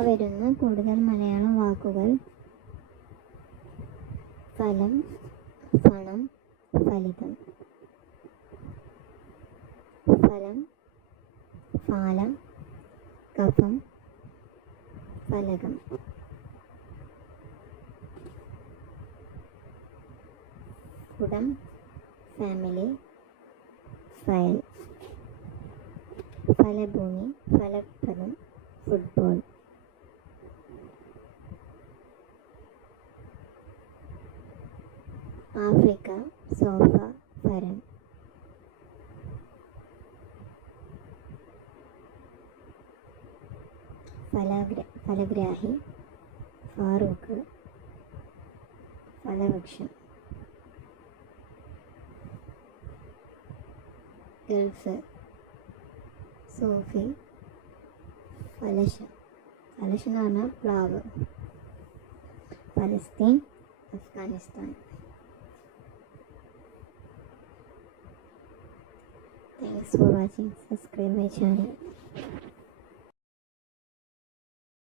വരുന്ന കൂടുതൽ മലയാളം വാക്കുകൾ. ഫലം ഫണം ഫലിതം. ഫലം ഫാലം കഫം ഫലകം. കുടം ഫാമിലി ഫയൽ. ഫലഭൂമി ഫലപ്രദം ഫുട്ബോൾ. ஆஃப்ரிக்கா சோஃபா ஃபரன். ஃபலகிர ஃபலகிராஹி ஃபாரூக்கு ஃபலவக்ஷன் கல்ஃபு சோஃபி பலஷ. பலஷனான பிளாவு. Palestine Afghanistan. Thanks for watching. Subscribe my channel.